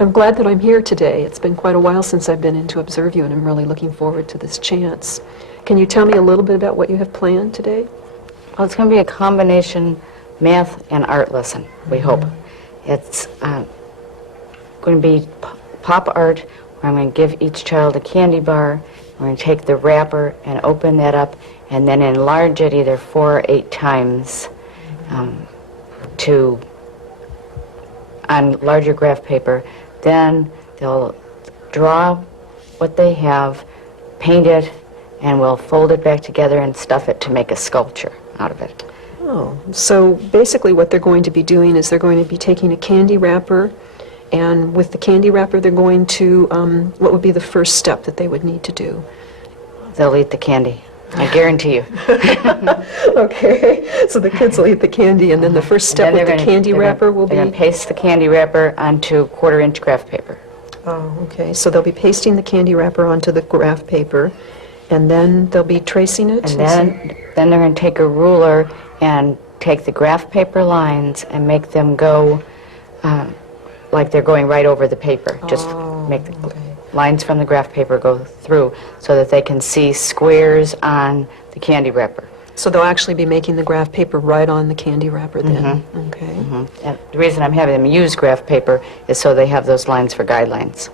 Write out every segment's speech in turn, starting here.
I'm glad that I'm here today. It's been quite a while since I've been in to observe you, and I'm really looking forward to this chance. Can you tell me a little bit about what you have planned today? Well, it's going to be a combination math and art lesson, we hope. It's going to be pop art, where I'm going to give each child a candy bar. We're going to take the wrapper and open that up and then enlarge it either 4 or 8 times on larger graph paper. Then they'll draw what they have, paint it, and we'll fold it back together and stuff it to make a sculpture out of it. Oh, so basically what they're going to be doing is they're going to be taking a candy wrapper, and with the candy wrapper they're going to, what would be the first step that they would need to do? They'll eat the candy, I guarantee you. Okay, so the kids will eat the candy, and then the first step with the candy wrapper will be? They're going to paste the candy wrapper onto 1/4-inch graph paper. Oh, okay, so they'll be pasting the candy wrapper onto the graph paper, and then they'll be tracing it? And then they're going to take a ruler and take the graph paper lines and make them go like they're going right over the paper. Just make the lines from the graph paper go through so that they can see squares on the candy wrapper. So they'll actually be making the graph paper right on the candy wrapper then? Okay. And the reason I'm having them use graph paper is so they have those lines for guidelines.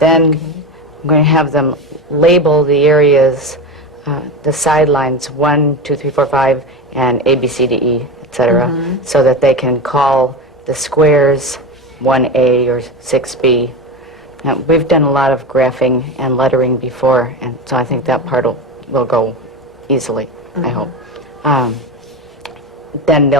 Then I'm going to have them label the areas, the sidelines 1, 2, 3, 4, 5, and A, B, C, D, E, etc., so that they can call the squares 1A or 6B. Now, we've done a lot of graphing and lettering before, and so I think that part will go easily, I hope. Then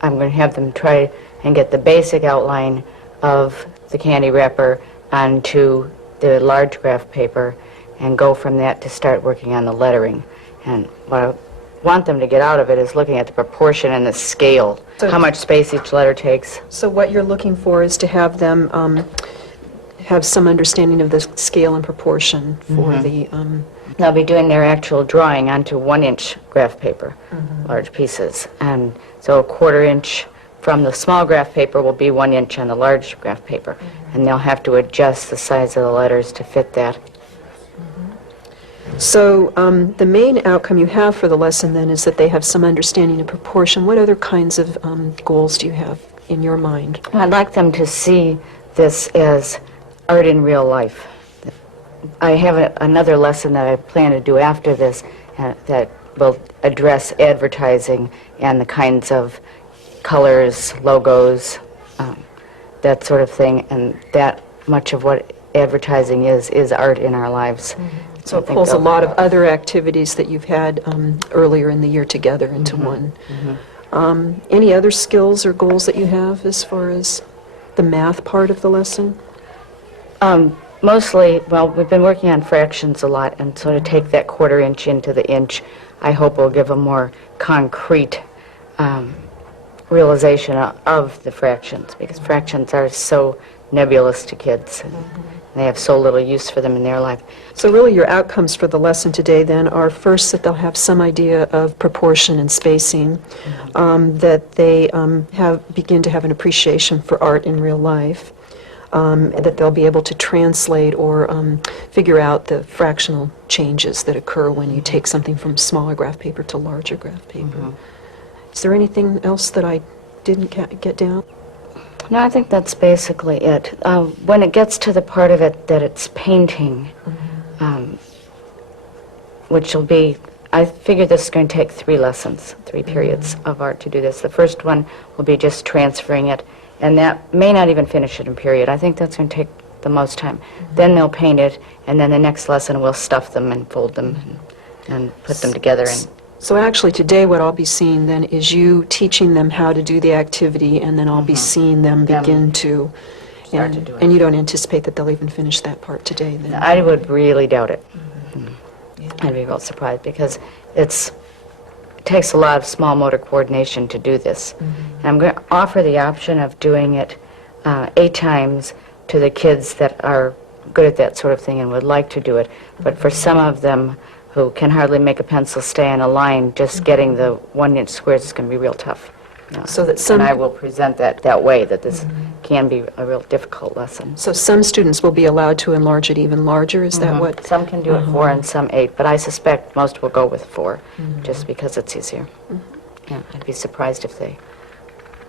I'm going to have them try and get the basic outline of the candy wrapper onto the large graph paper and go from that to start working on the lettering. And what I want them to get out of it is looking at the proportion and the scale, So how much space each letter takes. So what you're looking for is to have them have some understanding of the scale and proportion for the... They'll be doing their actual drawing onto 1-inch graph paper, large pieces. And so 1/4-inch from the small graph paper will be 1 inch on the large graph paper. And they'll have to adjust the size of the letters to fit that. So the main outcome you have for the lesson then is that they have some understanding of proportion. What other kinds of goals do you have in your mind? I'd like them to see this as art in real life. I have another lesson that I plan to do after this that will address advertising and the kinds of colors, logos, that sort of thing, and that much of what advertising is art in our lives. So it pulls a lot of other activities that you've had earlier in the year together into one. Any other skills or goals that you have as far as the math part of the lesson? Mostly, well, we've been working on fractions a lot, and so to take that 1/4-inch into the inch, I hope will give a more concrete realization of the fractions, because fractions are so nebulous to kids. They have so little use for them in their life. So really your outcomes for the lesson today then are first that they'll have some idea of proportion and spacing, that they begin to have an appreciation for art in real life, that they'll be able to translate or figure out the fractional changes that occur when you take something from smaller graph paper to larger graph paper. Is there anything else that I didn't get down? No, I think that's basically it. When it gets to the part of it that it's painting, which will be, I figure this is going to take 3 lessons, 3 periods of art to do this. The first one will be just transferring it, and that may not even finish it in period. I think that's going to take the most time. Then they'll paint it, and then the next lesson we'll stuff them and fold them and put them together. So actually today what I'll be seeing then is you teaching them how to do the activity, and then I'll be seeing them begin to start to do it. And you don't anticipate that they'll even finish that part today then? I would really doubt it. I'd be real surprised, because it takes a lot of small motor coordination to do this. And I'm going to offer the option of doing it 8 times to the kids that are good at that sort of thing and would like to do it. But for some of them who can hardly make a pencil stay on a line, just getting the 1-inch squares is going to be real tough. So that some... And I will present that way, that this can be a real difficult lesson. So some students will be allowed to enlarge it even larger, is that what? Some can do it 4 and some 8, but I suspect most will go with 4, just because it's easier. Yeah, I'd be surprised if they...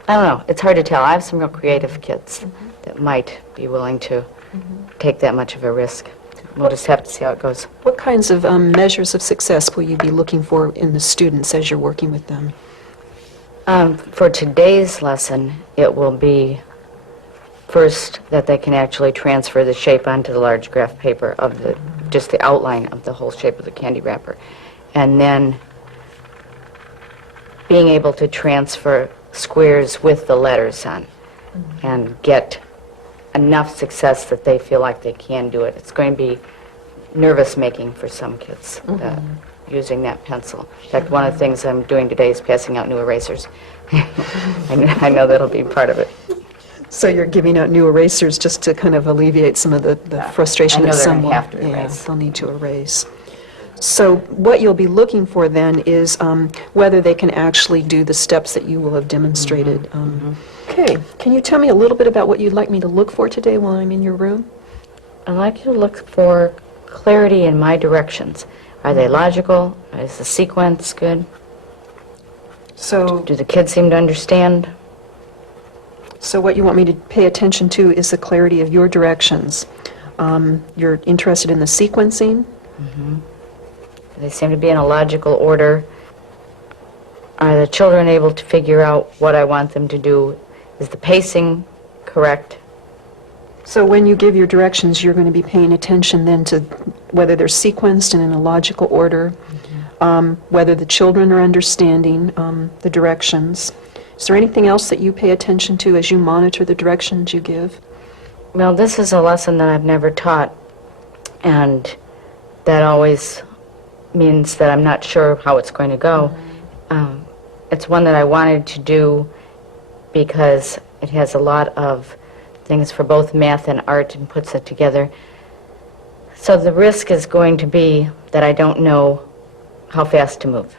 I don't know, it's hard to tell. I have some real creative kids that might be willing to take that much of a risk. We'll just have to see how it goes. What kinds of measures of success will you be looking for in the students as you're working with them? For today's lesson, it will be first that they can actually transfer the shape onto the large graph paper of just the outline of the whole shape of the candy wrapper. And then being able to transfer squares with the letters on and get enough success that they feel like they can do it. It's going to be nervous-making for some kids, using that pencil. In fact, one of the things I'm doing today is passing out new erasers. I know that'll be part of it. So you're giving out new erasers just to kind of alleviate some of the frustration I know that they're some gonna have to yeah, erase. they'll need to erase. So what you'll be looking for then is whether they can actually do the steps that you will have demonstrated. Okay, can you tell me a little bit about what you'd like me to look for today while I'm in your room? I'd like you to look for clarity in my directions. Are they logical? Is the sequence good? So, Do the kids seem to understand? so what you want me to pay attention to is the clarity of your directions. You're interested in the sequencing? They seem to be in a logical order. Are the children able to figure out what I want them to do? Is the pacing correct? So when you give your directions, you're going to be paying attention then to whether they're sequenced and in a logical order, whether the children are understanding the directions. Is there anything else that you pay attention to as you monitor the directions you give? Well, this is a lesson that I've never taught, and that always means that I'm not sure how it's going to go. It's one that I wanted to do because it has a lot of things for both math and art and puts it together. So the risk is going to be that I don't know how fast to move.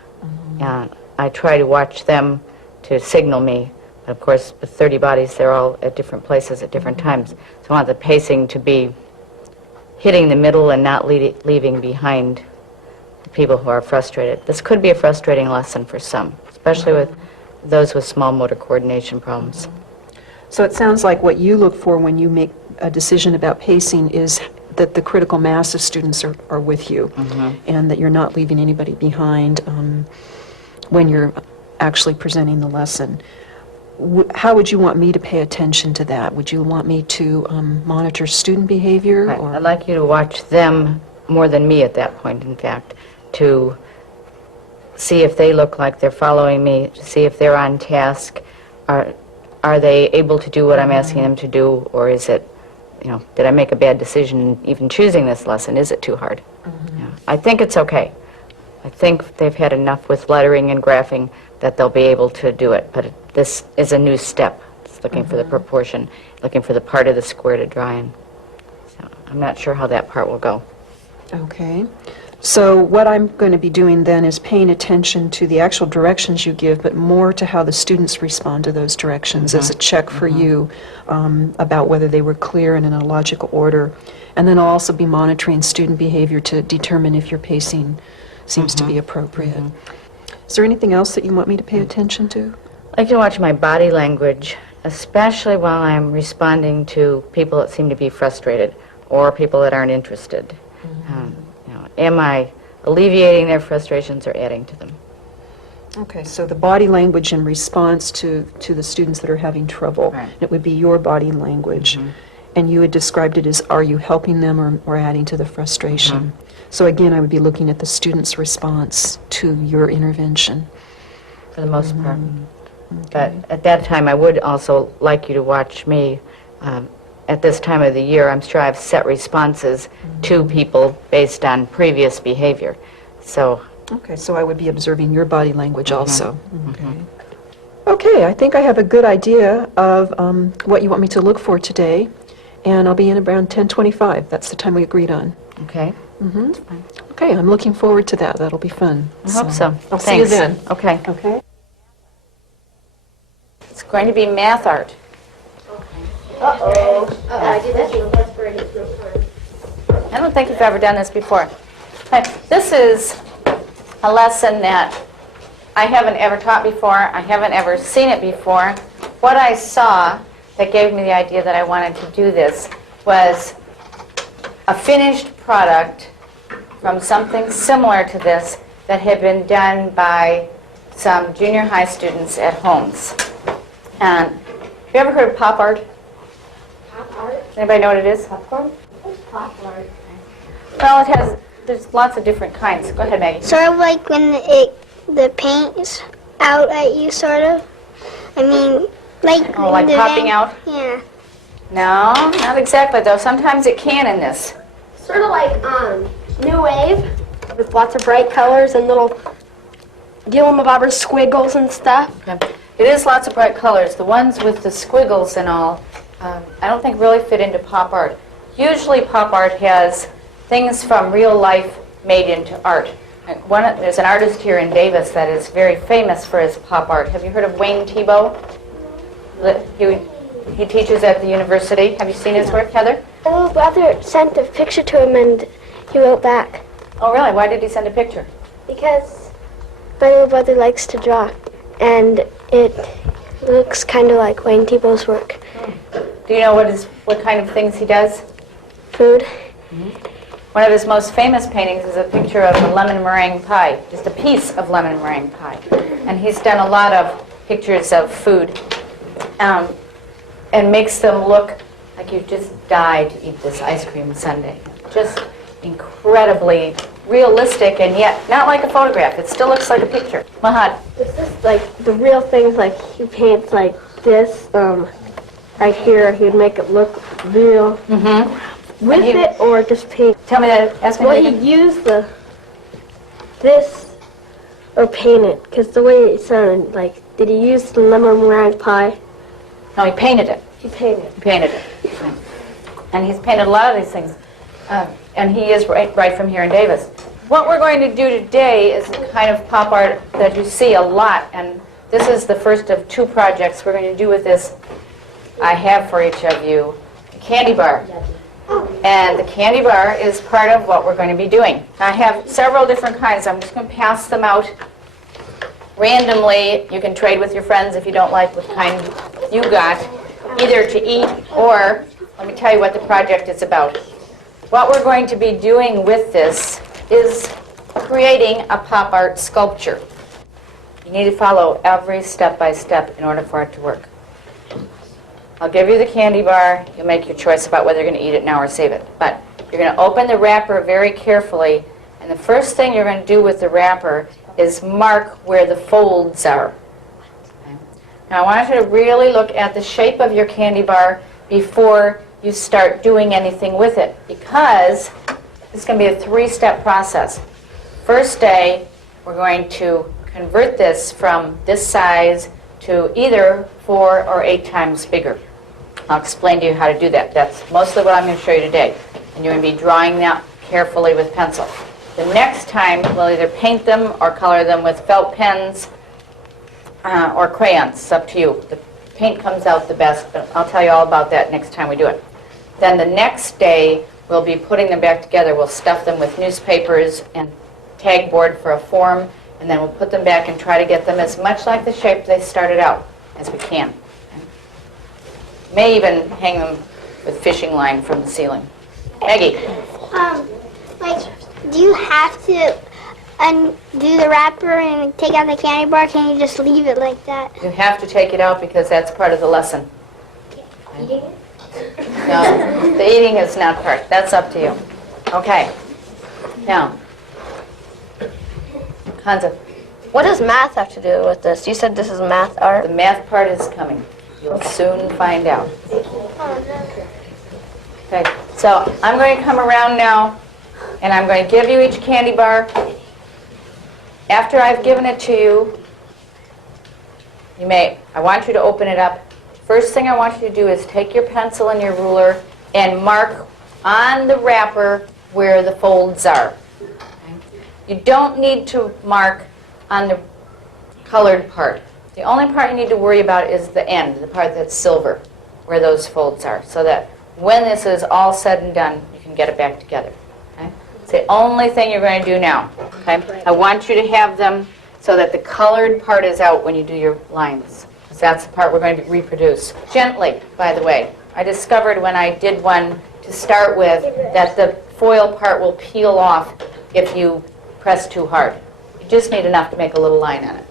And I try to watch them to signal me. But of course, with 30 bodies, they're all at different places at different times. So I want the pacing to be hitting the middle and not leaving behind the people who are frustrated. This could be a frustrating lesson for some, especially with those with small motor coordination problems. So it sounds like what you look for when you make a decision about pacing is that the critical mass of students are with you, and that you're not leaving anybody behind when you're actually presenting the lesson. How would you want me to pay attention to that? Would you want me to monitor student behavior? Right. Or? I'd like you to watch them more than me at that point, in fact, to see if they look like they're following me, to see if they're on task. Are they able to do what I'm asking them to do, or is it, did I make a bad decision even choosing this lesson? Is it too hard? Yeah. I think it's okay. I think they've had enough with lettering and graphing that they'll be able to do it, but this is a new step. It's looking for the proportion, looking for the part of the square to draw in. So I'm not sure how that part will go. Okay. So what I'm going to be doing then is paying attention to the actual directions you give, but more to how the students respond to those directions as a check for you about whether they were clear and in a logical order. And then I'll also be monitoring student behavior to determine if your pacing seems to be appropriate. Is there anything else that you want me to pay attention to? I like to watch my body language, especially while I'm responding to people that seem to be frustrated or people that aren't interested. Am I alleviating their frustrations or adding to them? Okay, so the body language in response to the students that are having trouble, Right. it would be your body language. And you had described it as, are you helping them or adding to the frustration? So again, I would be looking at the student's response to your intervention. For the most part. But at that time, I would also like you to watch me. At this time of the year, I'm sure I've set responses to people based on previous behavior. So, Okay, so I would be observing your body language also. Okay, I think I have a good idea of what you want me to look for today, and I'll be in around 10:25. That's the time we agreed on. okay. Okay, I'm looking forward to that. That'll be fun. I hope so. I'll see you Thanks. then. Okay. Okay. It's going to be math art. I did that before for a different time. I don't think you've ever done this before. Okay, this is a lesson that I haven't ever taught before. I haven't ever seen it before. What I saw that gave me the idea that I wanted to do this was a finished product from something similar to this that had been done by some junior high students at Holmes. And have you ever heard of pop art? Pop art? Anybody know what it is? Popcorn? What's pop art? Well, there's lots of different kinds. Go ahead, Maggie. Sort of like when the paint's out at you, sort of. I mean, like... Oh, like popping out? Yeah. No, not exactly, though. Sometimes it can in this. Sort of like New Wave with lots of bright colors and little Gilliam-Bobber squiggles and stuff. Okay. It is lots of bright colors. The ones with the squiggles and all, I don't think really fit into pop art. Usually pop art has things from real life made into art. There's an artist here in Davis that is very famous for his pop art. Have you heard of Wayne Thiebaud? He teaches at the university. Have you seen his work, Heather? My little brother sent a picture to him and he wrote back. Oh, really? Why did he send a picture? Because my little brother likes to draw and it looks kind of like Wayne Thiebaud's work. Do you know what kind of things he does? Food. One of his most famous paintings is a picture of a lemon meringue pie, just a piece of lemon meringue pie. And he's done a lot of pictures of food and makes them look like you just died to eat this ice cream sundae. Just incredibly realistic and yet not like a photograph. It still looks like a picture. Mahad. This is like the real things, like he paints like this right here. He would make it look real. With it or just paint. Tell me that. Ask me Well, that he again. used this or paint it, because the way it sounded, like, did he use the lemon meringue pie? No, he painted it. He painted it. He painted it. And he's painted a lot of these things. And he is right from here in Davis. What we're going to do today is the kind of pop art that you see a lot. And this is the first of two projects we're going to do with this. I have for each of you a candy bar. And the candy bar is part of what we're going to be doing. I have several different kinds. I'm just going to pass them out randomly. You can trade with your friends if you don't like what kind you got, either to eat or, let me tell you what the project is about. What we're going to be doing with this is creating a pop art sculpture. You need to follow every step by step in order for it to work. I'll give you the candy bar. You'll make your choice about whether you're going to eat it now or save it. But you're going to open the wrapper very carefully, and the first thing you're going to do with the wrapper is mark where the folds are. Okay. Now I want you to really look at the shape of your candy bar before you start doing anything with it, because it's going to be a three-step process. First day, we're going to convert this from this size to either 4 or 8 times bigger. I'll explain to you how to do that. That's mostly what I'm going to show you today. And you're going to be drawing that carefully with pencil. The next time, we'll either paint them or color them with felt pens or crayons. It's up to you. The paint comes out the best, but I'll tell you all about that next time we do it. Then the next day, we'll be putting them back together. We'll stuff them with newspapers and tag board for a form, and then we'll put them back and try to get them as much like the shape they started out as we can. May even hang them with fishing line from the ceiling. Maggie? Like, do you have to undo the wrapper and take out the candy bar? Can you just leave it like that? You have to take it out because that's part of the lesson. Eating it? No, the eating is not part. That's up to you. Okay. Now, Hansa, What does math have to do with this? You said this is math art. the math part is coming. You'll soon find out. Okay, so I'm going to come around now, and I'm going to give you each candy bar. After I've given it to you, I want you to open it up. First thing I want you to do is take your pencil and your ruler and mark on the wrapper where the folds are. Okay? You don't need to mark on the colored part. The only part you need to worry about is the end, the part that's silver, where those folds are, so that when this is all said and done, you can get it back together. Okay? It's the only thing you're going to do now. Okay? I want you to have them so that the colored part is out when you do your lines. Because that's the part we're going to reproduce. Gently, by the way. I discovered when I did one to start with that the foil part will peel off if you press too hard. You just need enough to make a little line on it.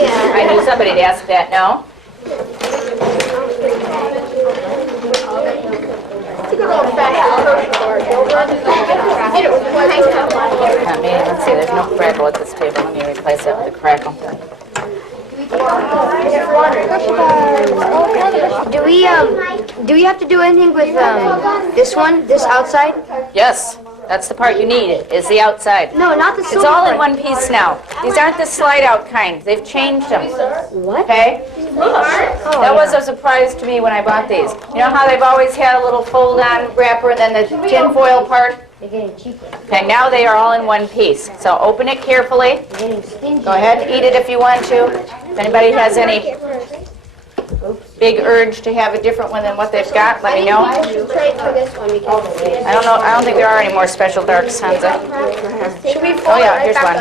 Yeah. I knew somebody'd ask that, no? Let's see, there's no crackle at this table. Let me replace that with a crackle. Do we have to do anything with this one, this outside? Yes, that's the part you need, is the outside. No, not the It's silver all in part. one piece now. These aren't the slide-out kind. They've changed them. What? Okay? That was a surprise to me when I bought these. You know how they've always had a little fold-on wrapper and then the tin foil part? They're getting cheaper. Okay, now they are all in one piece. So open it carefully. They're getting stingy. Go ahead and eat it if you want to. If anybody has any big urge to have a different one than what they've got, let me know. Trade for this one because I don't know, I don't think there are any more special darks, Hansa. should we Oh yeah, here's one.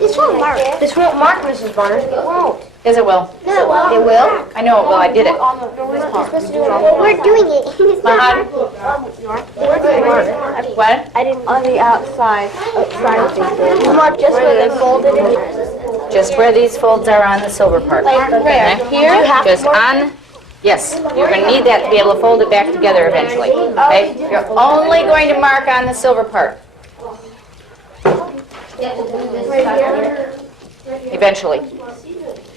This won't mark. This won't mark, Mrs. Bonner. It won't. Yes, it will. No, it won't. It will? I know it will, I did it. Well, we're doing it. It's not Mahad? What? I didn't on the outside of these. Mark just where they folded it. Just where these folds are on the silver part. Where? Here? Just on, yes, you're going to need that to be able to fold it back together eventually. Okay? You're only going to mark on the silver part. Eventually.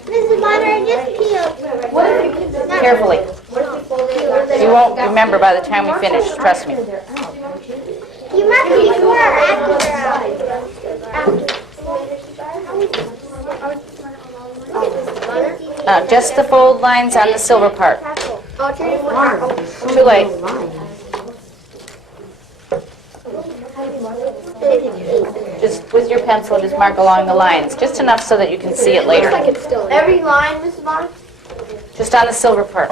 Mrs. Bonner, just peeled. Carefully. You won't remember by the time we finish, trust me. You mark it before or after? Just the fold lines on the silver part. Too late. Just with your pencil, just mark along the lines, just enough so that you can see it later. Every line, Mrs. Bonner? Just on the silver part.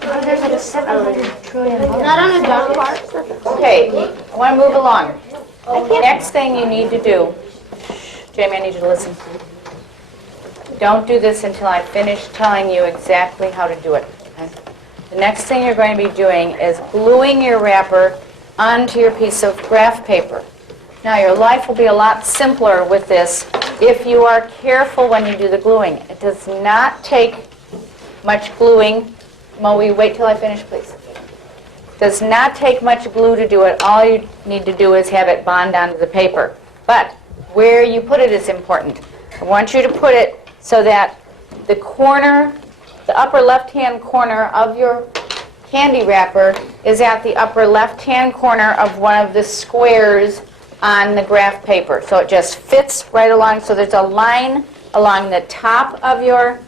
There's like a 700 trillion. Not on the dark part? Okay, I want to move along. Next thing you need to do, Jamie, I need you to listen. Don't do this until I finish telling you exactly how to do it. Okay? The next thing you're going to be doing is gluing your wrapper onto your piece of graph paper. Now your life will be a lot simpler with this if you are careful when you do the gluing. It does not take much gluing. Mo, will you wait till I finish, please? Does not take much glue to do it. All you need to do is have it bond onto the paper. But where you put it is important. I want you to put it so that the corner, the upper left-hand corner of your candy wrapper is at the upper left-hand corner of one of the squares on the graph paper. So it just fits right along. So there's a line along the top of your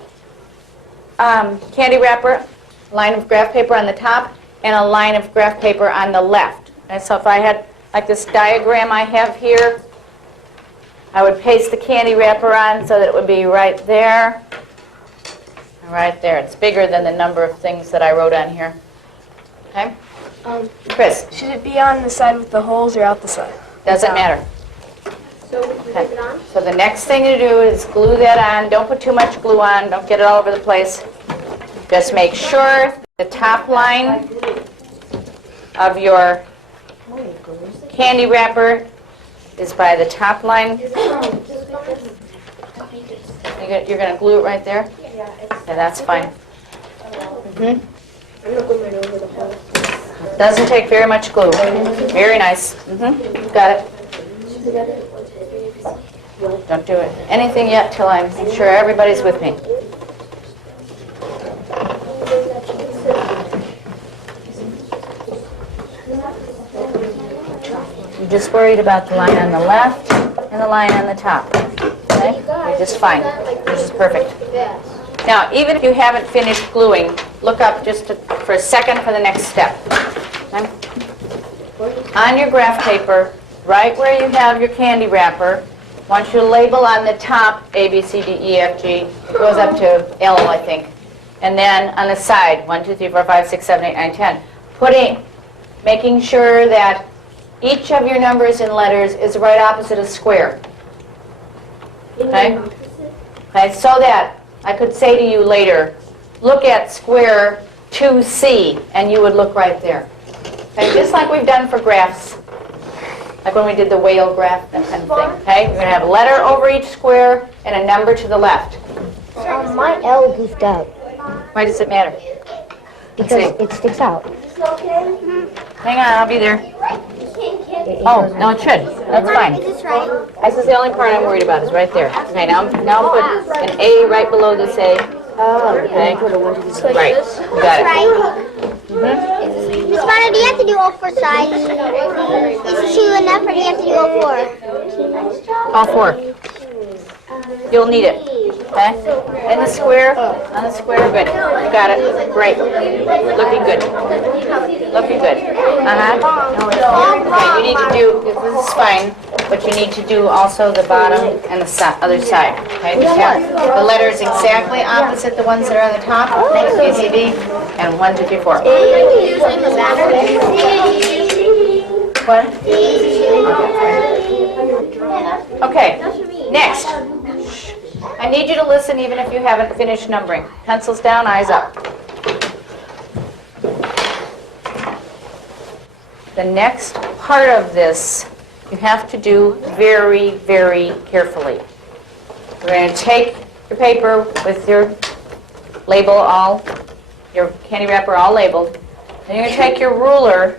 candy wrapper, line of graph paper on the top, and a line of graph paper on the left. And so if I had, like this diagram I have here, I would paste the candy wrapper on so that it would be right there, and right there. It's bigger than the number of things that I wrote on here. Okay? Chris, Should it be on the side with the holes or out the side? doesn't matter. Okay. So the next thing to do is glue that on. Don't put too much glue on. Don't get it all over the place. Just make sure the top line of your candy wrapper is by the top line. You're going to glue it right there? Yeah, that's fine. Doesn't take very much glue. Very nice. Got it. Don't do it anything yet till I'm sure everybody's with me. You're just worried about the line on the left and the line on the top. Okay? You're just fine. This is perfect. Now, even if you haven't finished gluing, look up just for a second for the next step. Okay? On your graph paper, right where you have your candy wrapper, want you to label on the top A, B, C, D, E, F, G. It goes up to L, I think. And then on the side, 1, 2, 3, 4, 5, 6, 7, 8, 9, 10. Making sure that each of your numbers and letters is right opposite a square. Okay? Okay, so that I could say to you later, look at square 2C, and you would look right there. Okay, just like we've done for graphs, like when we did the whale graph, that kind of thing. Okay, you're going to have a letter over each square and a number to the left. My L goofed out Why does it matter? because it sticks out. Hang on, I'll be there. Oh, no, it should. That's fine. Is this right? This is the only part I'm worried about, is right there. Okay, now put an A right below this A. Okay. Right, you got it. Right? Miss Bonner, do you have to do all 4 sides? Is 2 enough, or do you have to do all 4? All 4. You'll need it. Okay? In the square, on the square, good. You got it. Great. Looking good. Looking good. Okay, you need to do, this is fine, but you need to do also the bottom and the other side. Okay? Just have the letters exactly opposite the ones that are on the top. A, C, D, and 1, 2, 3, 4. What? Okay, next. I need you to listen even if you haven't finished numbering. Pencils down, eyes up. The next part of this you have to do very, very carefully. We're going to take your paper with your label all, your candy wrapper all labeled, and you're going to take your ruler,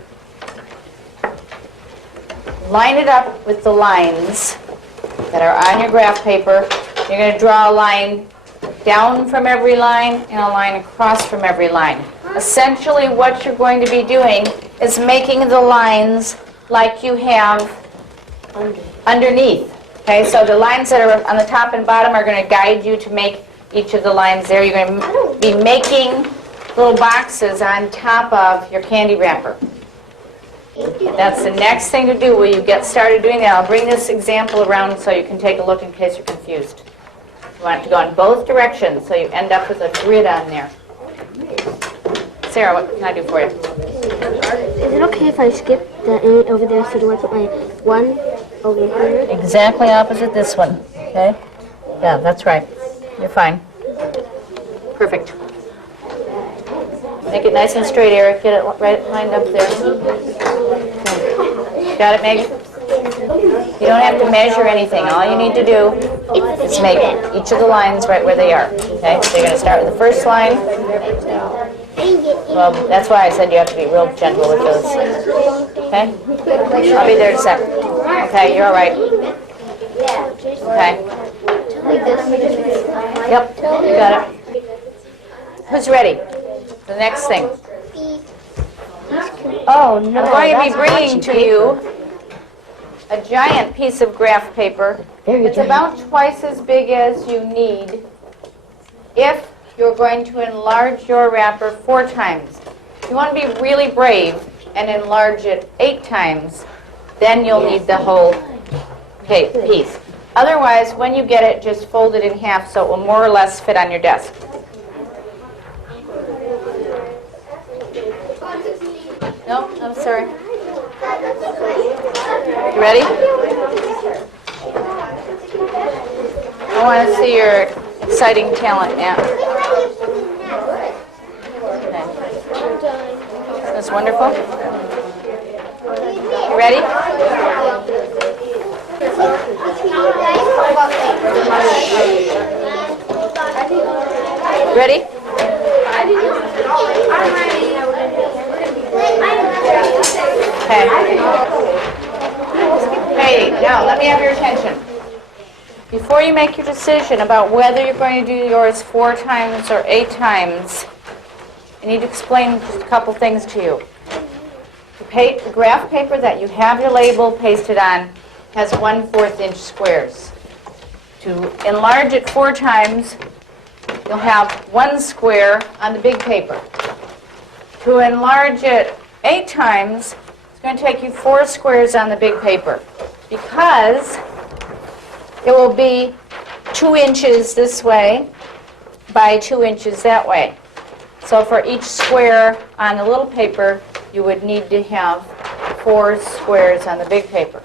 line it up with the lines that are on your graph paper. You're going to draw a line down from every line and a line across from every line. Essentially, what you're going to be doing is making the lines like you have underneath. Okay, so the lines that are on the top and bottom are going to guide you to make each of the lines there. You're going to be making little boxes on top of your candy wrapper. That's the next thing to do when you get started doing that. I'll bring this example around so you can take a look in case you're confused. You want it to go in both directions so you end up with a grid on there. Sarah, what can I do for you? Is it okay if I skip the A over there, so do I put my 1 over here? Exactly opposite this one, okay? Yeah, that's right. You're fine. Perfect. Make it nice and straight, Eric. Get it right lined up there. Okay. Got it, Meg? You don't have to measure anything. All you need to do is make each of the lines right where they are. Okay? So you're going to start with the first line. Well, that's why I said you have to be real gentle with those. Okay? I'll be there in a sec. Okay, you're all right. Okay. Yep, you got it. Who's ready? The next thing. Oh no! I'm going to be bringing to you a giant piece of graph paper. It's about twice as big as you need if you're going to enlarge your wrapper 4 times. If you want to be really brave and enlarge it 8 times, then you'll need the whole piece. Otherwise, when you get it, just fold it in half so it will more or less fit on your desk. No, I'm sorry. You ready? I want to see your exciting talent now. Okay. That's wonderful. You ready? Ready? Okay. Hey, now let me have your attention. Before you make your decision about whether you're going to do yours 4 times or 8 times, I need to explain just a couple things to you. The graph paper that you have your label pasted on has 1/4 inch squares. To enlarge it 4 times, you'll have 1 square on the big paper. To enlarge it 8 times, it's going to take you 4 squares on the big paper. Because it will be 2 inches this way by 2 inches that way. So for each square on the little paper, you would need to have 4 squares on the big paper.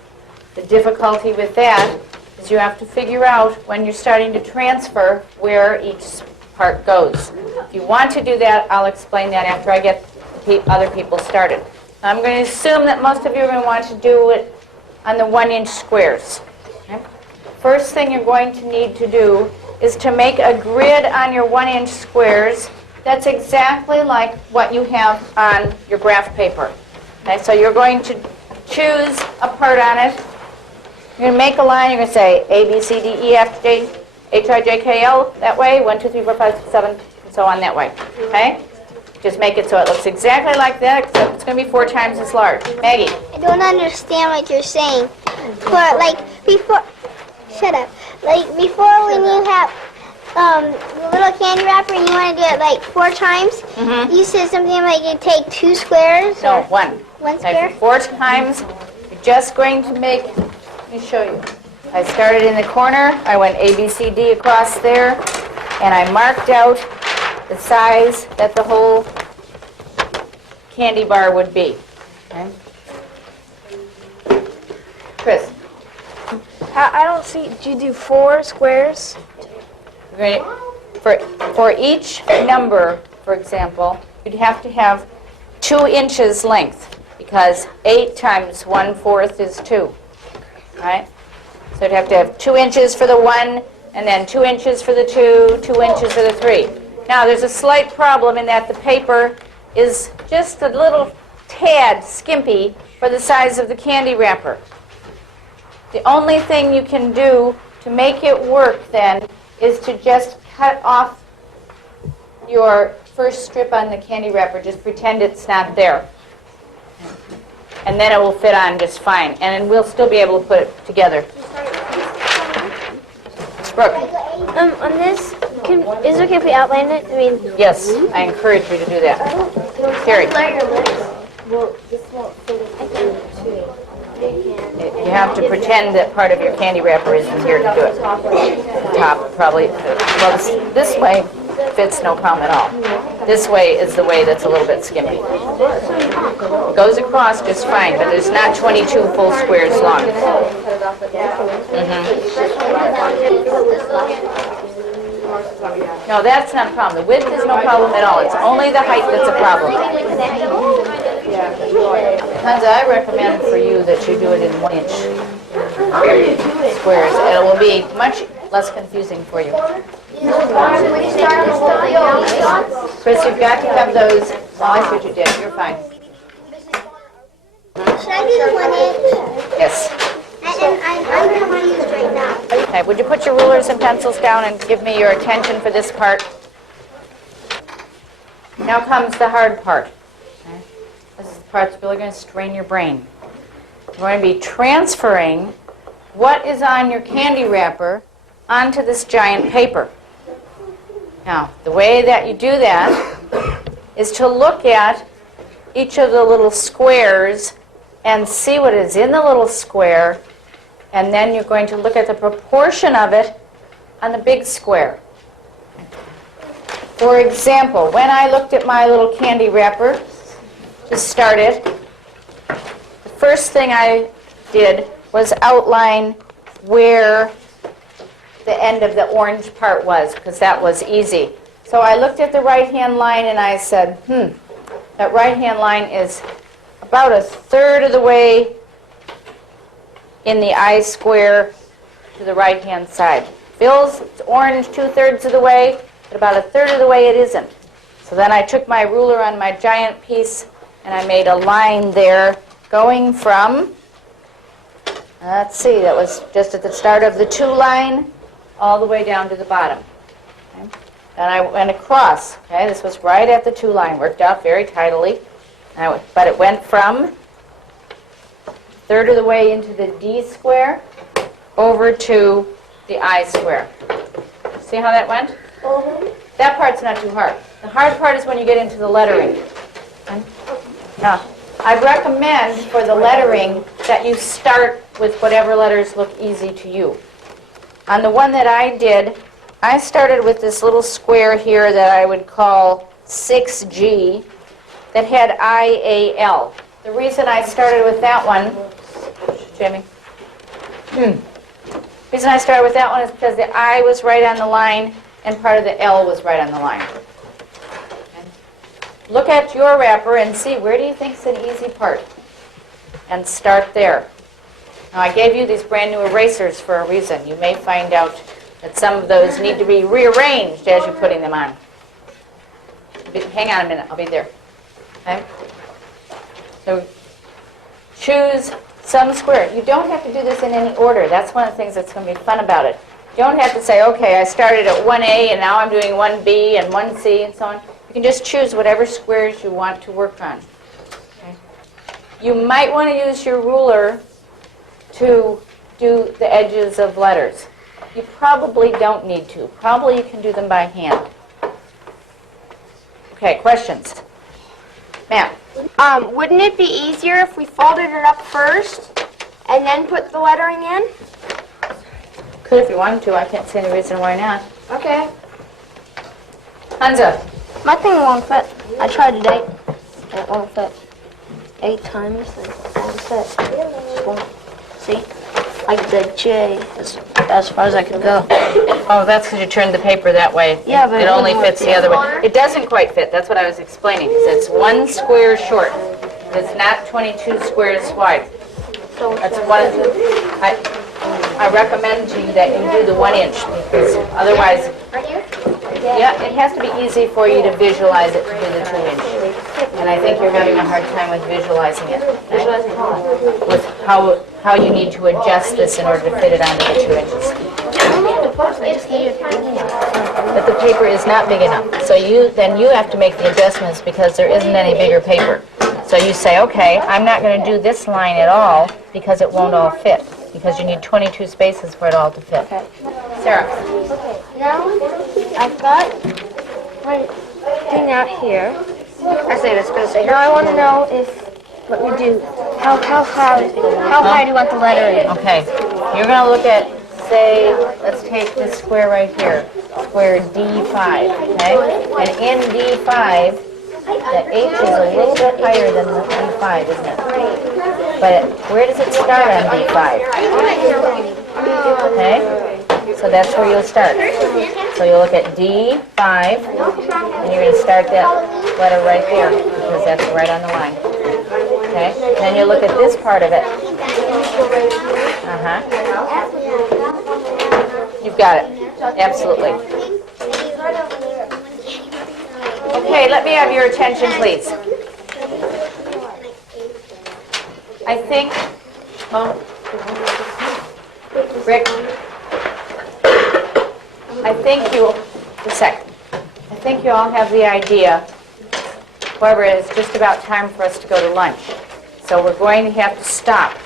The difficulty with that is you have to figure out when you're starting to transfer where each part goes. If you want to do that, I'll explain that after I get the other people started. I'm going to assume that most of you are going to want to do it on the 1-inch squares. Okay? First thing you're going to need to do is to make a grid on your 1-inch squares that's exactly like what you have on your graph paper. Okay, so you're going to choose a part on it. You're going to make a line. You're going to say A, B, C, D, E, F, G, H, I, J, K, L that way, 1, 2, 3, 4, 5, 6, 7, and so on that way. Okay? Just make it so it looks exactly like that, except it's going to be 4 times as large. Maggie? I don't understand what you're saying. Before, shut up. Before when you have the little candy wrapper and you want to do it 4 times, you said something like you take 2 squares? No, or 1. 1 square? 4 times. You're just going to make, let me show you. I started in the corner. I went A, B, C, D across there, and I marked out the size that the whole candy bar would be. Okay? Chris? I don't see. Do you do 4 squares? We're going for each number, for example, you'd have to have 2 inches length, because 8 times 1/4 is 2. Right? So you'd have to have 2 inches for the 1, and then 2 inches for the 2, 2 inches for the 3. Now, there's a slight problem in that the paper is just a little tad skimpy for the size of the candy wrapper. The only thing you can do to make it work then is to just cut off your first strip on the candy wrapper. Just pretend it's not there. And then it will fit on just fine. And then we'll still be able to put it together. Brooke? On this, is it okay if we outline it? I mean, Yes, I encourage you to do that. Carrie? You have to pretend that part of your candy wrapper isn't here to do it. The top probably, well, this way fits no problem at all. This way is the way that's a little bit skimpy. Goes across just fine, but it's not 22 full squares long. No, that's not a problem. The width is no problem at all. It's only the height that's a problem. Hansa, I recommend for you that you do it in 1-inch squares. It will be much less confusing for you. Chris, you've got to have those. Oh, I see what you did. You're fine. Should I do the 1-inch? Yes. I'm confused right now. Okay, would you put your rulers and pencils down and give me your attention for this part? Now comes the hard part. Okay. This is the part that's really going to strain your brain. We're going to be transferring what is on your candy wrapper onto this giant paper. Now, the way that you do that is to look at each of the little squares and see what is in the little square, and then you're going to look at the proportion of it on the big square. For example, when I looked at my little candy wrapper to start it, the first thing I did was outline where the end of the orange part was, because that was easy. So I looked at the right-hand line and I said, that right-hand line is about 1/3 of the way in the I square to the right-hand side. Feels it's orange 2/3 of the way, but about 1/3 of the way it isn't. So then I took my ruler on my giant piece and I made a line there going from, let's see, that was just at the start of the 2 line, all the way down to the bottom. Okay. Then I went across. Okay, this was right at the 2 line, worked out very tidily. But it went from 1/3 of the way into the D square over to the I square. See how that went? That part's not too hard. The hard part is when you get into the lettering. Okay. Now, I recommend for the lettering that you start with whatever letters look easy to you. On the one that I did, I started with this little square here that I would call 6G that had IAL. The reason I started with that one, Jimmy, the reason I started with that one is because the I was right on the line and part of the L was right on the line. Okay. Look at your wrapper and see where do you think is an easy part, and start there. Now I gave you these brand new erasers for a reason. You may find out that some of those need to be rearranged as you're putting them on. Hang on a minute, I'll be there. Okay? So choose some square. You don't have to do this in any order. That's one of the things that's going to be fun about it. You don't have to say, okay, I started at 1A and now I'm doing 1B and 1C and so on. You can just choose whatever squares you want to work on. Okay? You might want to use your ruler to do the edges of letters. You probably don't need to. Probably you can do them by hand. Okay, questions? Ma'am? Wouldn't it be easier if we folded it up first and then put the lettering in? Could if you wanted to. I can't see any reason why not. Okay. Hansa? My thing won't fit. I tried today. It won't fit. 8 times and it won't fit. It won't. See? Like the J as far as I could go. Oh, that's because you turned the paper that way. Yeah, but it it only wouldn't fits work the the other other way. It doesn't quite fit. That's what I was explaining. Because it's 1 square short. It's not 22 squares wide. That's one of the, I recommend to you that you do the 1 inch because otherwise, yeah, it has to be easy for you to visualize it to do the 2 inch. And I think you're having a hard time with visualizing it. With how you need to adjust this in order to fit it onto the 2 inches. But the paper is not big enough. So then you have to make the adjustments because there isn't any bigger paper. So you say, okay, I'm not going to do this line at all because it won't all fit. Because you need 22 spaces for it all to fit. Okay. Sarah? Okay, now I've got my thing out here. I say this because now I want to know if what we do, how high do you want the letter in? Okay. You're going to look at, say, let's take this square right here. Square D5, okay? And in D5, the H is a little bit higher than the D5, isn't it? But where does it start on D5? Okay? So that's where you'll start. So you'll look at D5, and you're going to start that letter right there, because that's right on the line. Okay? Then you look at this part of it. You've got it. Absolutely. Okay, let me have your attention, please. I think, Rick, I think you all have the idea. However, it's just about time for us to go to lunch. So we're going to have to stop.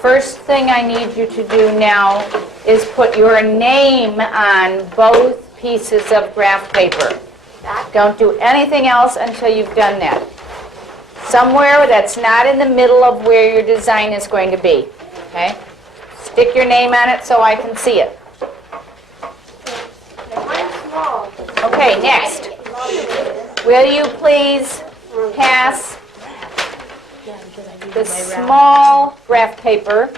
First thing I need you to do now is put your name on both pieces of graph paper. Don't do anything else until you've done that. Somewhere that's not in the middle of where your design is going to be. Okay? Stick your name on it so I can see it. Okay, next. Will you please pass the small graph paper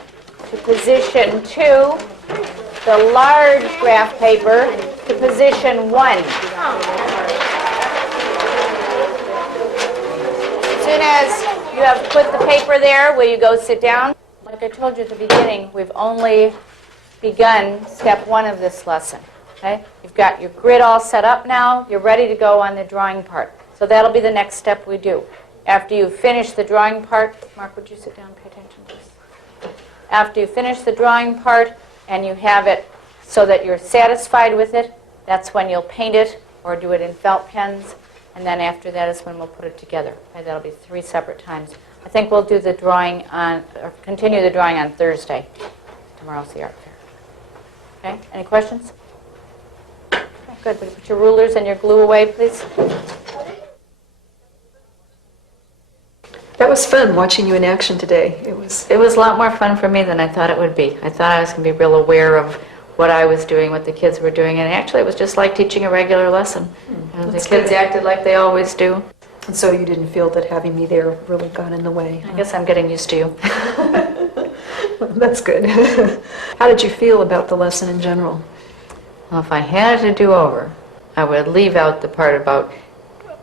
to position 2, the large graph paper to position 1. As soon as you have put the paper there, will you go sit down? Like I told you at the beginning, we've only begun step 1 of this lesson. Okay? You've got your grid all set up now. You're ready to go on the drawing part. So that'll be the next step we do. After you finish the drawing part, Mark, would you sit down and pay attention, please? After you finish the drawing part and you have it so that you're satisfied with it, that's when you'll paint it or do it in felt pens. And then after that is when we'll put it together. Okay, that'll be 3 separate times. I think we'll do the drawing on, or continue the drawing on Thursday. Tomorrow's the art fair. Okay, any questions? Okay, good. Would you put your rulers and your glue away, please? That was fun, watching you in action today. It was. It was a lot more fun for me than I thought it would be. I thought I was going to be real aware of what I was doing, what the kids were doing, and actually it was just like teaching a regular lesson. The That's kids good. acted like they always do. And so you didn't feel that having me there really got in the way? I guess I'm getting used to you. That's good. How did you feel about the lesson in general? Well, if I had to do over, I would leave out the part about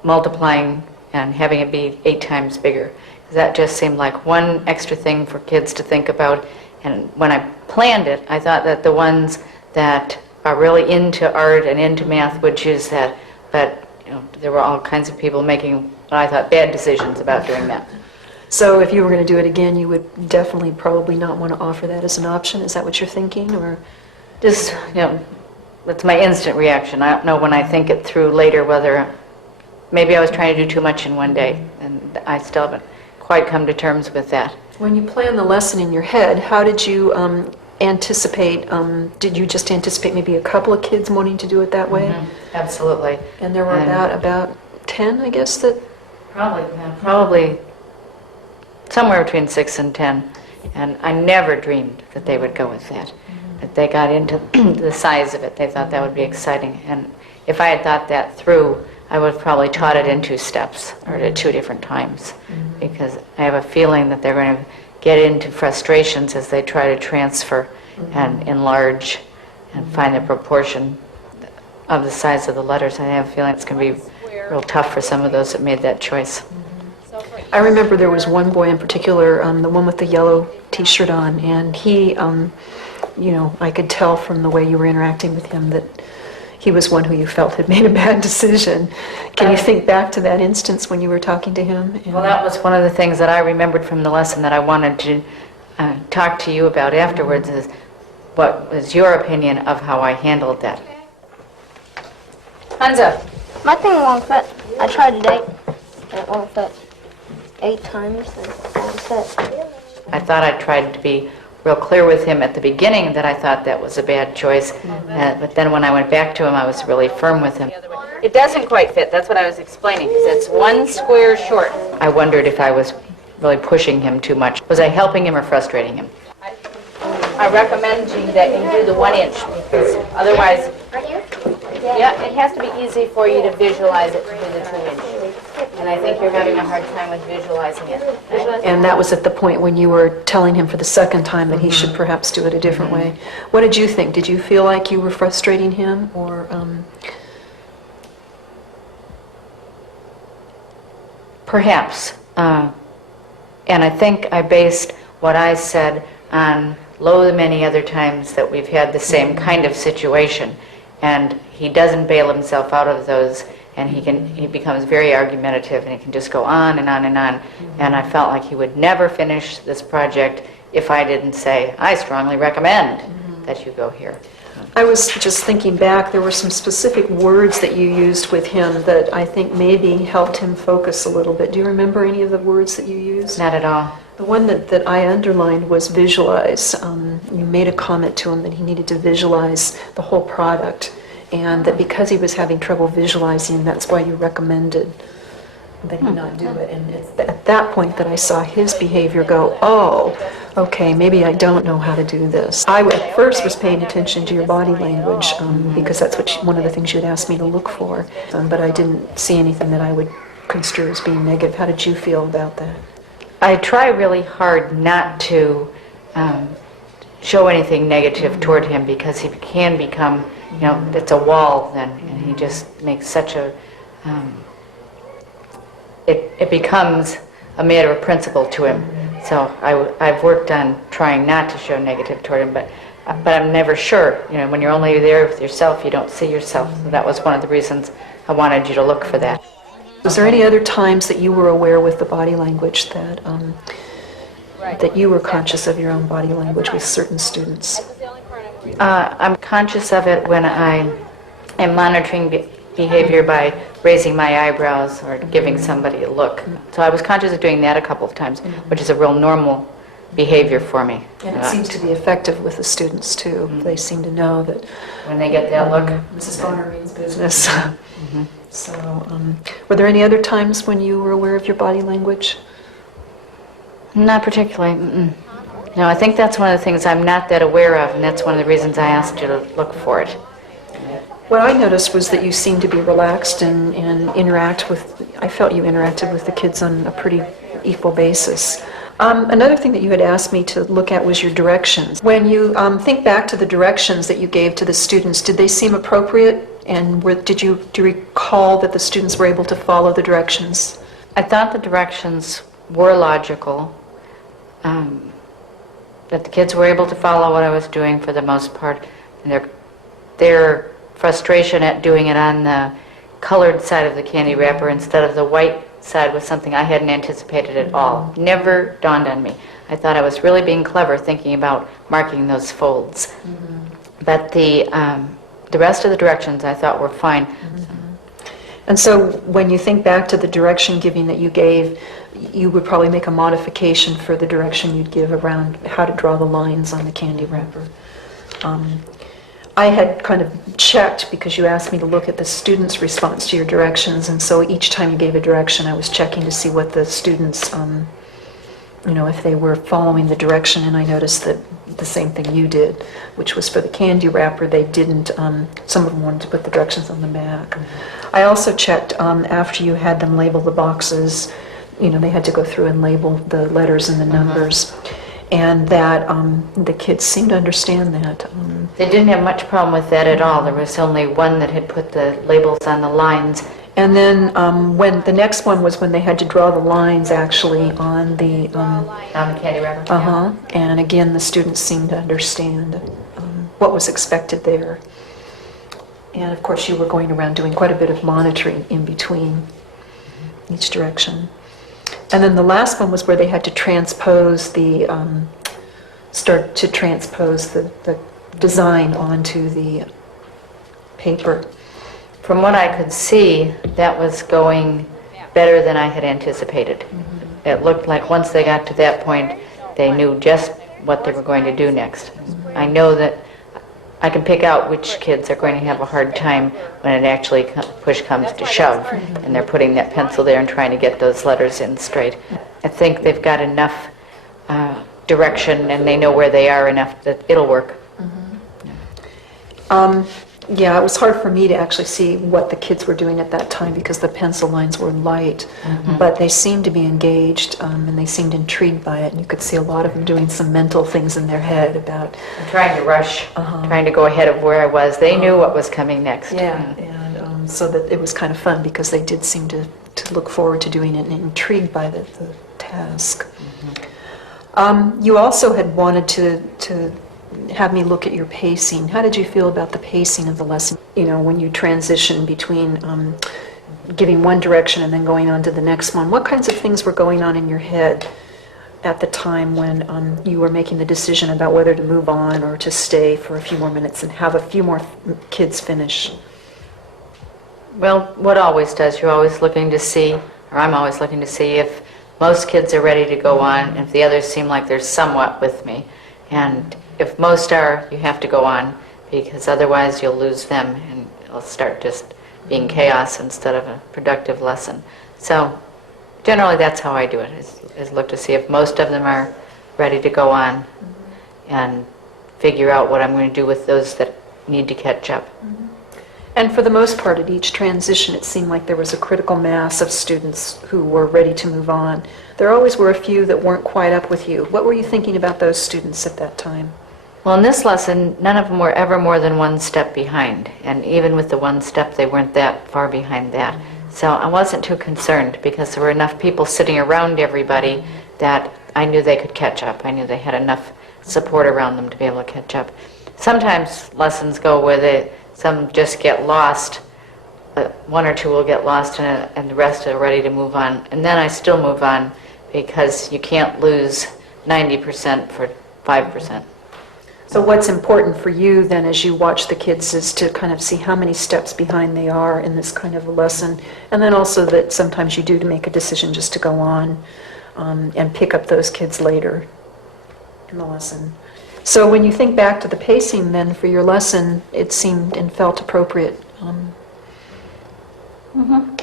multiplying and having it be 8 times bigger. That just seemed like one extra thing for kids to think about. And when I planned it, I thought that the ones that are really into art and into math would choose that. But there were all kinds of people making what I thought bad decisions about doing that. So if you were going to do it again, you would definitely probably not want to offer that as an option? Is that what you're thinking, or? Just, that's my instant reaction. I don't know when I think it through later whether maybe I was trying to do too much in one day, and I still haven't quite come to terms with that. When you planned the lesson in your head, how did you anticipate, did you just anticipate maybe a couple of kids wanting to do it that way? Absolutely. And there were about 10, I guess, that? Probably somewhere between 6 and 10. And I never dreamed that they would go with that. That they got into the size of it. They thought that would be exciting. And if I had thought that through, I would have probably taught it in 2 steps or at 2 different times. Because I have a feeling that they're going to get into frustrations as they try to transfer and enlarge and find the proportion of the size of the letters. I have a feeling it's going to be real tough for some of those that made that choice. I remember there was one boy in particular, the one with the yellow T-shirt on, and he, I could tell from the way you were interacting with him that he was one who you felt had made a bad decision. Can you think back to that instance when you were talking to him? Well, that was one of the things that I remembered from the lesson that I wanted to talk to you about afterwards, is what was your opinion of how I handled that? Hansa. My thing won't fit. I tried today, and it won't fit. 8 times, and it won't fit. I thought I tried to be real clear with him at the beginning that I thought that was a bad choice, but then when I went back to him, I was really firm with him. It doesn't quite fit, that's what I was explaining, because it's 1 square short. I wondered if I was really pushing him too much. Was I helping him or frustrating him? I recommend that you do the 1 inch, because otherwise, yeah, it has to be easy for you to visualize it to do the 2 inch. And I think you're having a hard time with visualizing it. And that was at the point when you were telling him for the second time that he should perhaps do it a different way. What did you think? Did you feel like you were frustrating him, or? Perhaps. And I think I based what I said on the many other times that we've had the same kind of situation. And he doesn't bail himself out of those, and he becomes very argumentative, and he can just go on and on and on. And I felt like he would never finish this project if I didn't say, I strongly recommend that you go here. I was just thinking back, there were some specific words that you used with him that I think maybe helped him focus a little bit. Do you remember any of the words that you used? Not at all. The one that I underlined was visualize. You made a comment to him that he needed to visualize the whole product, and that because he was having trouble visualizing, that's why you recommended that he not do it. And it's at that point that I saw his behavior go, oh, okay, maybe I don't know how to do this. I at first was paying attention to your body language because that's one of the things you'd asked me to look for, but I didn't see anything that I would construe as being negative. How did you feel about that? I try really hard not to show anything negative toward him, because he can become, it's a wall then, and he just makes such a, it becomes a matter of principle to him. So I've worked on trying not to show negative toward him, but I'm never sure. When you're only there with yourself, you don't see yourself. So that was one of the reasons I wanted you to look for that. Was there any other times that you were aware with the body language that that you were conscious of your own body language with certain students? I'm conscious of it when I am monitoring behavior by raising my eyebrows or giving somebody a look. So I was conscious of doing that a couple of times, which is a real normal behavior for me. And it seems to be effective with the students too. They seem to know that when they get that look, Mrs. Bonner means business. So, were there any other times when you were aware of your body language? Not particularly. No, I think that's one of the things I'm not that aware of, and that's one of the reasons I asked you to look for it. What I noticed was that you seemed to be relaxed and interact with, I felt you interacted with the kids on a pretty equal basis. Another thing that you had asked me to look at was your directions. When you think back to the directions that you gave to the students, did they seem appropriate? And do you recall that the students were able to follow the directions? I thought the directions were logical, that the kids were able to follow what I was doing for the most part, and their frustration at doing it on the colored side of the candy wrapper instead of the white side was something I hadn't anticipated at all. Never dawned on me. I thought I was really being clever thinking about marking those folds. But the rest of the directions I thought were fine. And so when you think back to the direction giving that you gave, you would probably make a modification for the direction you'd give around how to draw the lines on the candy wrapper. I had kind of checked, because you asked me to look at the students' response to your directions, and so each time you gave a direction, I was checking to see what the students, if they were following the direction, and I noticed that the same thing you did, which was for the candy wrapper, they didn't, some of them wanted to put the directions on the back. I also checked after you had them label the boxes, they had to go through and label the letters and the numbers, and that the kids seemed to understand that. They didn't have much problem with that at all. There was only one that had put the labels on the lines. And then when the next one was when they had to draw the lines actually on the On the candy wrapper? And again, the students seemed to understand what was expected there. And of course, you were going around doing quite a bit of monitoring in between each direction. And then the last one was where they had to transpose start to transpose the design onto the paper. From what I could see, that was going better than I had anticipated. It looked like once they got to that point, they knew just what they were going to do next. I know that I can pick out which kids are going to have a hard time when it actually push comes to shove, and they're putting that pencil there and trying to get those letters in straight. I think they've got enough direction and they know where they are enough that it'll work. Yeah, it was hard for me to actually see what the kids were doing at that time because the pencil lines were light, but they seemed to be engaged and they seemed intrigued by it, and you could see a lot of them doing some mental things in their head about... Trying to rush, trying to go ahead of where I was. They knew what was coming next. Yeah, and so that it was kind of fun because they did seem to look forward to doing it and intrigued by the task. You also had wanted to have me look at your pacing. How did you feel about the pacing of the lesson? When you transition between giving one direction and then going on to the next one, what kinds of things were going on in your head at the time when you were making the decision about whether to move on or to stay for a few more minutes and have a few more kids finish? Well, what always does, you're always looking to see, or I'm always looking to see if most kids are ready to go on, and if the others seem like they're somewhat with me. And if most are, you have to go on, because otherwise you'll lose them and it'll start just being chaos instead of a productive lesson. So generally that's how I do it, is look to see if most of them are ready to go on and figure out what I'm going to do with those that need to catch up. And for the most part, at each transition, it seemed like there was a critical mass of students who were ready to move on. There always were a few that weren't quite up with you. What were you thinking about those students at that time? Well, in this lesson, none of them were ever more than one step behind. And even with the one step, they weren't that far behind that. So I wasn't too concerned because there were enough people sitting around everybody that I knew they could catch up. I knew they had enough support around them to be able to catch up. Sometimes lessons go where some just get lost. One or two will get lost and the rest are ready to move on. And then I still move on because you can't lose 90% for 5%. So what's important for you then as you watch the kids is to kind of see how many steps behind they are in this kind of a lesson, and then also that sometimes you do to make a decision just to go on and pick up those kids later in the lesson. So when you think back to the pacing then for your lesson, it seemed and felt appropriate.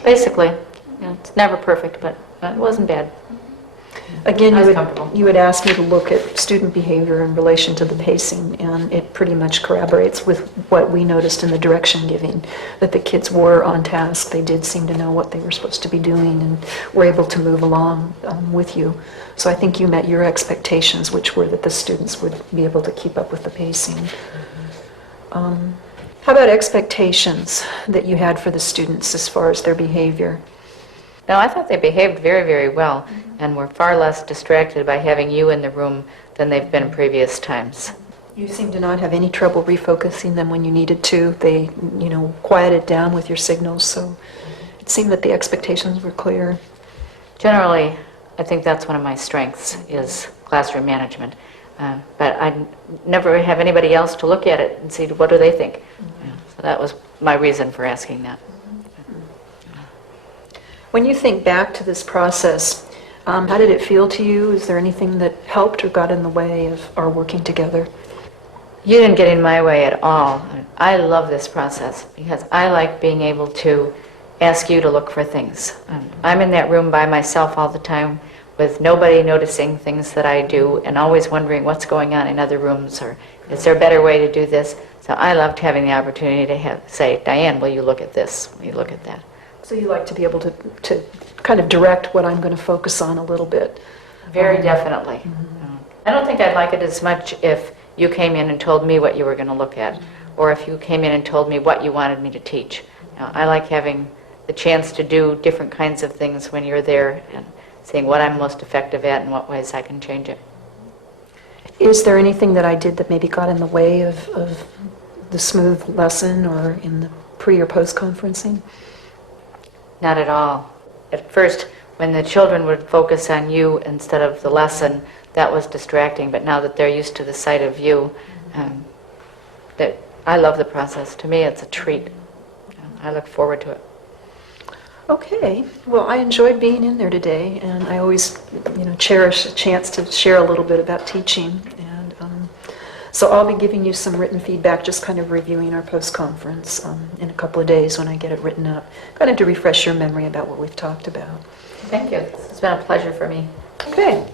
Basically. It's never perfect, but it wasn't bad. Again, I was comfortable. you had asked me to look at student behavior in relation to the pacing, and it pretty much corroborates with what we noticed in the direction giving, that the kids were on task. They did seem to know what they were supposed to be doing and were able to move along with you. So I think you met your expectations, which were that the students would be able to keep up with the pacing. How about expectations that you had for the students as far as their behavior? No, I thought they behaved very, very well and were far less distracted by having you in the room than they've been in previous times. You seem to not have any trouble refocusing them when you needed to. They, quieted down with your signals, so it seemed that the expectations were clear. Generally, I think that's one of my strengths, is classroom management. But I never have anybody else to look at it and see what do they think. So that was my reason for asking that. When you think back to this process, how did it feel to you? Is there anything that helped or got in the way of our working together? You didn't get in my way at all. I love this process because I like being able to ask you to look for things. I'm in that room by myself all the time with nobody noticing things that I do and always wondering what's going on in other rooms, or is there a better way to do this? So I loved having the opportunity to say, Diane, will you look at this? Will you look at that? So you like to be able to kind of direct what I'm going to focus on a little bit. Very definitely. I don't think I'd like it as much if you came in and told me what you were going to look at, or if you came in and told me what you wanted me to teach. I like having the chance to do different kinds of things when you're there and seeing what I'm most effective at and what ways I can change it. Is there anything that I did that maybe got in the way of the smooth lesson or in the pre or post conferencing? Not at all. At first, when the children would focus on you instead of the lesson, that was distracting, but now that they're used to the sight of you, that I love the process. To me, it's a treat. I look forward to it. Okay. Well, I enjoyed being in there today, and I always, cherish a chance to share a little bit about teaching. And so I'll be giving you some written feedback, just kind of reviewing our post-conference in a couple of days when I get it written up, kind of to refresh your memory about what we've talked about. Thank you. It's been a pleasure for me. Okay.